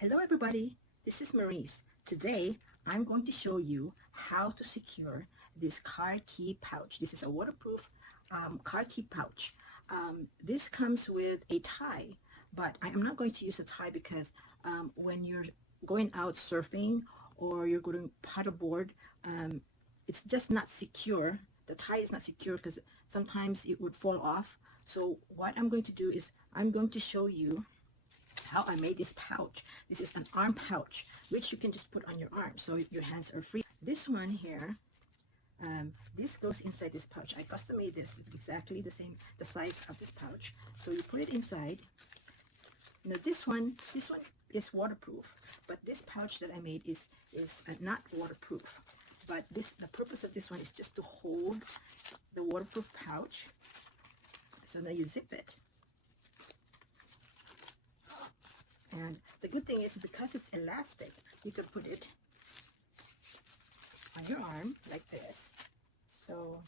Hello everybody, this is Maurice. Today I'm going to show you how to secure this car key pouch. This is a waterproof car key pouch. This comes with a tie, but I am not going to use a tie because when you're going out surfing or you're going paddleboard, it's just not secure. The tie is not secure because sometimes it would fall off. So what I'm going to do is I'm going to show you how I made this pouch. This is an arm pouch, which you can just put on your arm so your hands are free. This one here, this goes inside this pouch. I custom made this. It's exactly the same, the size of this pouch. So you put it inside. Now this one is waterproof, but this pouch that I made is not waterproof. But the purpose of this one is just to hold the waterproof pouch. So now you zip it. And the good thing is because it's elastic, you can put it on your arm like this. So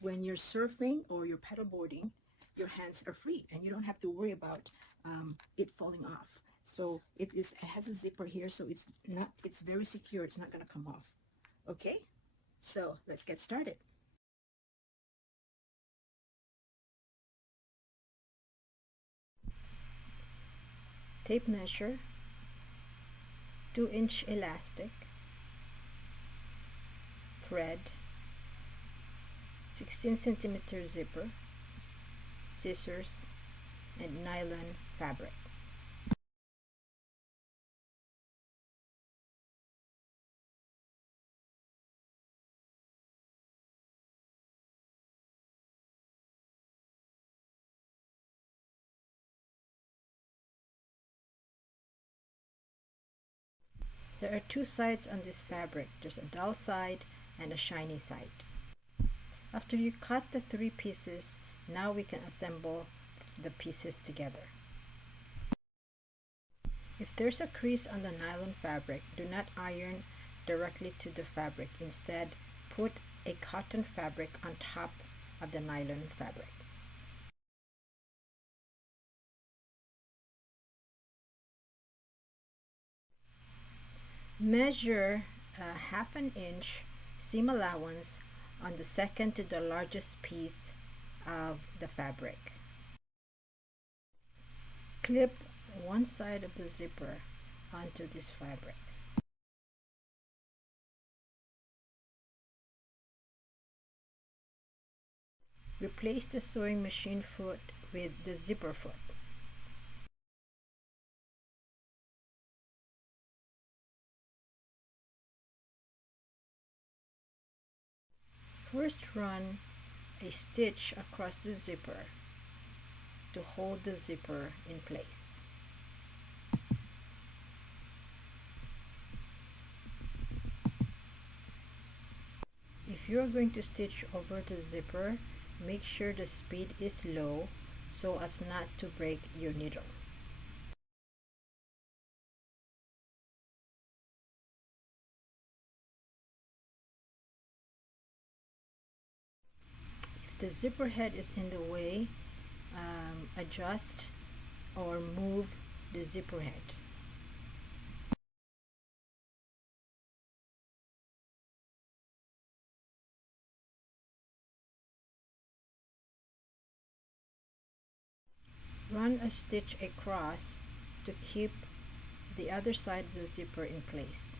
when you're surfing or you're paddleboarding, your hands are free and you don't have to worry about it falling off. So it has a zipper here, so it's very secure. It's not going to come off. Okay, so let's get started. Tape measure, 2-inch elastic, thread, 16cm zipper, scissors, and nylon fabric. There are two sides on this fabric. There's a dull side and a shiny side. After you cut the 3 pieces, now we can assemble the pieces together. If there's a crease on the nylon fabric, do not iron directly to the fabric. Instead, put a cotton fabric on top of the nylon fabric. Measure a 1/2 inch seam allowance on the second to the largest piece of the fabric. Clip one side of the zipper onto this fabric. Replace the sewing machine foot with the zipper foot. First run a stitch across the zipper to hold the zipper in place. If you are going to stitch over the zipper, make sure the speed is low so as not to break your needle. The zipper head is in the way, adjust or move the zipper head. Run a stitch across to keep the other side of the zipper in place.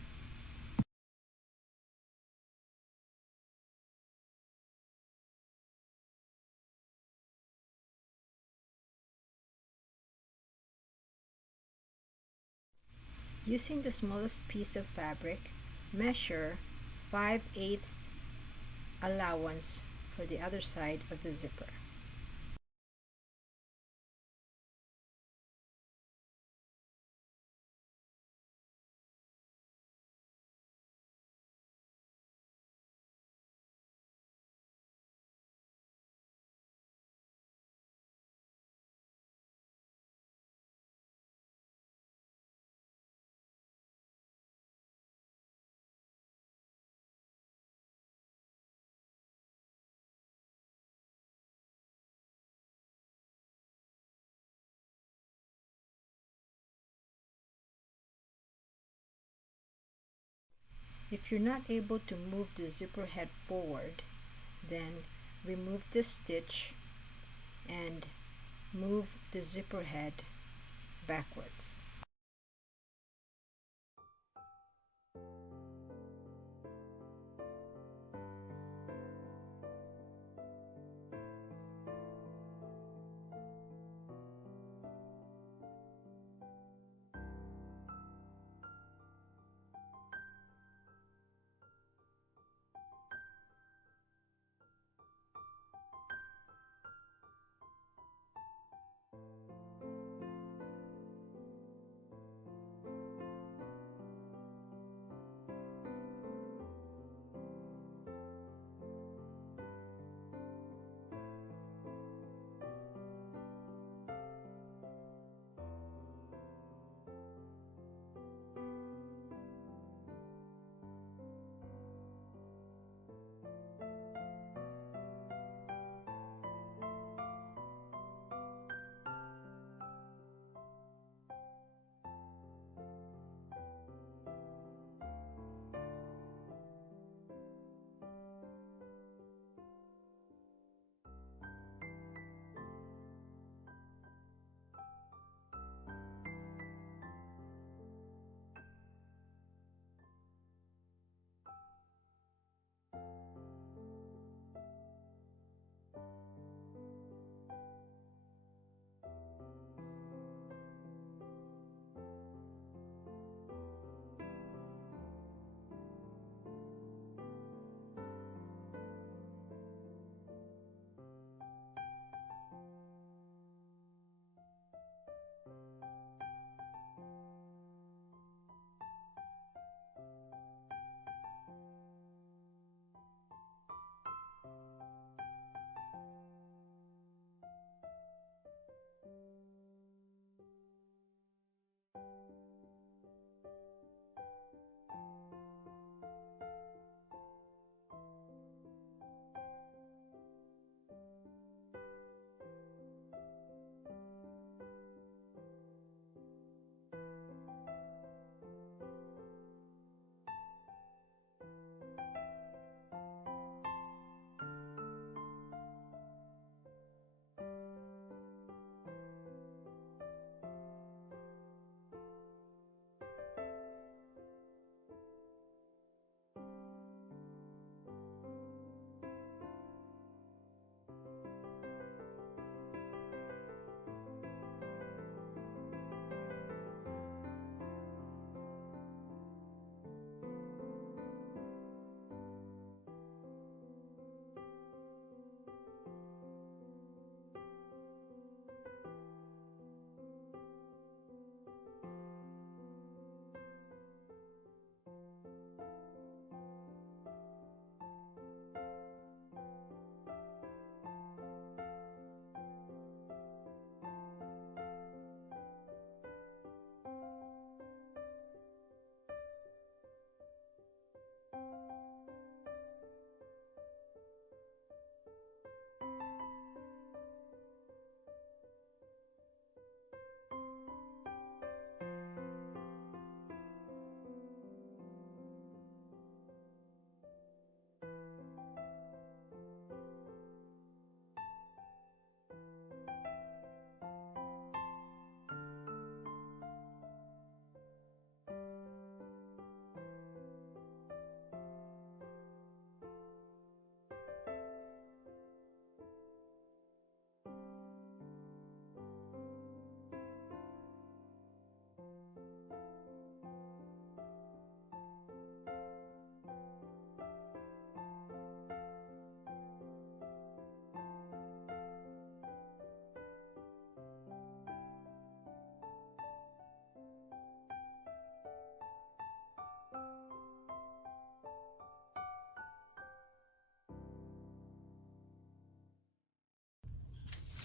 Using the smallest piece of fabric, measure 5/8 allowance for the other side of the zipper. If you're not able to move the zipper head forward, then remove the stitch and move the zipper head backwards.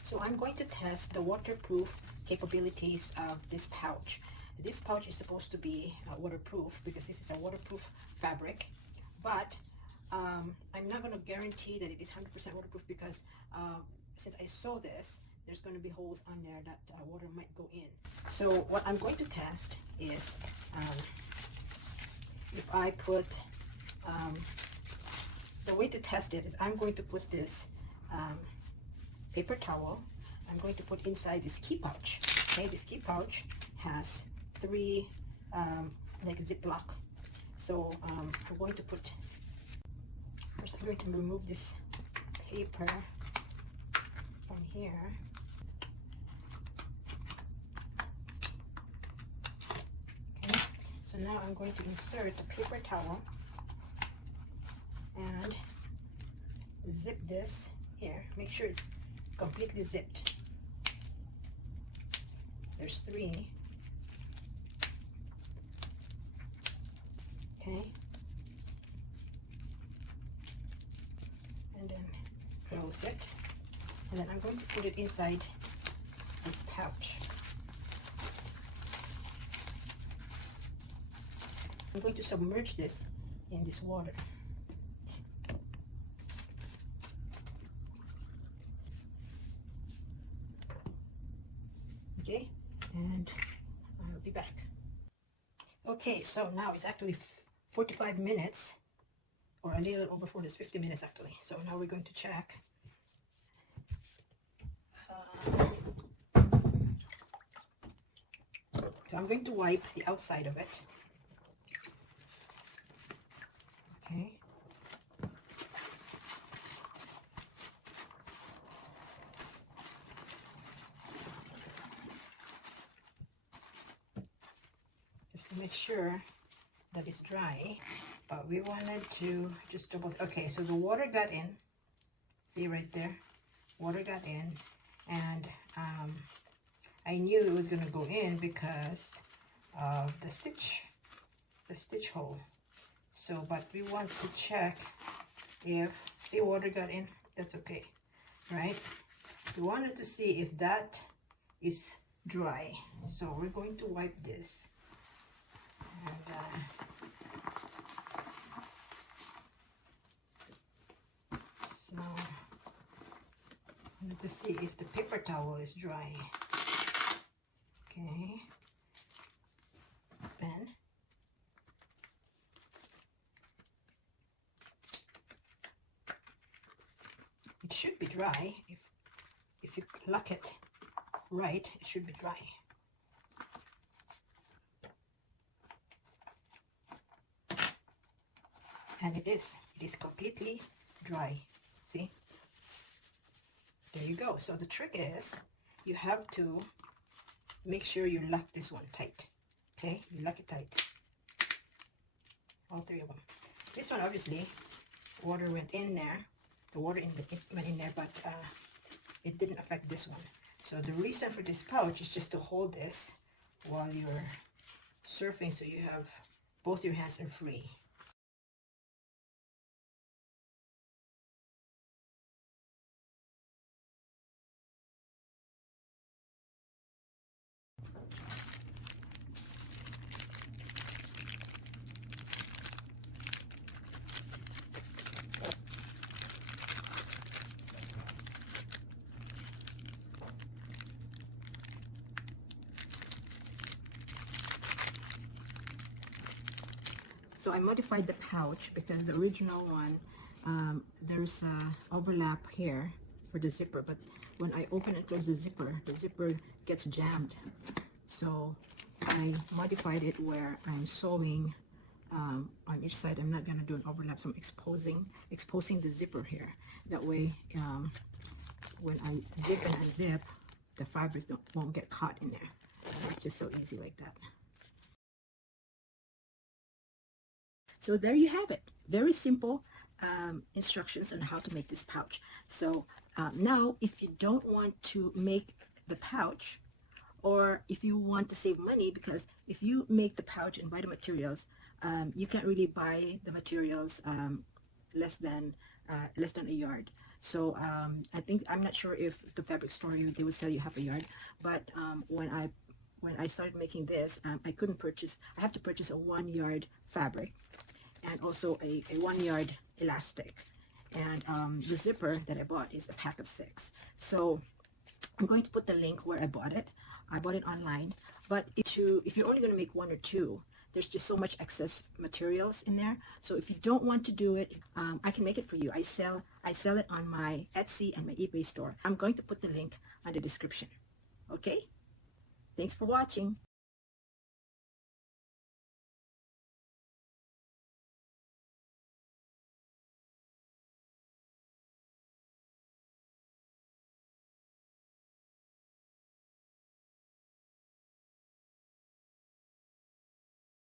So I'm going to test the waterproof capabilities of this pouch. This pouch is supposed to be waterproof because this is a waterproof fabric, but I'm not going to guarantee that it is 100% waterproof because since I sew this, there's going to be holes on there that water might go in. So what I'm going to test is if I put the way to test it is I'm going to put this paper towel. I'm going to put inside this key pouch. Okay, this key pouch has three like ziplock. So I'm going to put, first I'm going to remove this paper from here. Okay, so now I'm going to insert the paper towel and zip this here. Make sure it's completely zipped. There's three. Okay. And then close it. And then I'm going to put it inside this pouch. I'm going to submerge this in this water. Okay, and I'll be back. Okay, so now it's actually 45 minutes, or a little over 40, 50 minutes actually. So now we're going to check. So I'm going to wipe the outside of it. Okay. Just to make sure that it's dry, but we wanted to just double. Okay, so the water got in. See right there, water got in, and I knew it was gonna go in because of the stitch hole. So, but we want to check if, see, water got in. That's okay, right? We wanted to see if that is dry. So we're going to wipe this. And, so I want to see if the paper towel is dry. Okay. Pen. It should be dry. If you lock it right, it should be dry. And it is completely dry. See, there you go. So the trick is you have to make sure you lock this one tight. Okay, you lock it tight, all three of them. This one, obviously water went in there, the water went in there, but it didn't affect this one. So the reason for this pouch is just to hold this while you're surfing, so you have both your hands are free. So I modified the pouch because the original one, there's a overlap here for the zipper, but when I open and close the zipper gets jammed. So I modified it where I'm sewing on each side. I'm not going to do an overlap, so I'm exposing the zipper here. That way, when I zip and unzip, the fabric won't get caught in there. So it's just so easy like that. So there you have it. Very simple instructions on how to make this pouch. So now, if you don't want to make the pouch, or if you want to save money, because if you make the pouch and buy the materials, you can't really buy the materials less than a yard. So I'm not sure if the fabric store they would sell you half a yard, but when I started making this, I have to purchase a 1 yard fabric and also a 1 yard elastic, and the zipper that I bought is a pack of 6. So I'm going to put the link where I bought it. I bought it online, but if you're only going to make 1 or 2, there's just so much excess materials in there. So if you don't want to do it, I can make it for you. I sell it on my Etsy and my eBay store. I'm going to put the link on the description. Okay? Thanks for watching.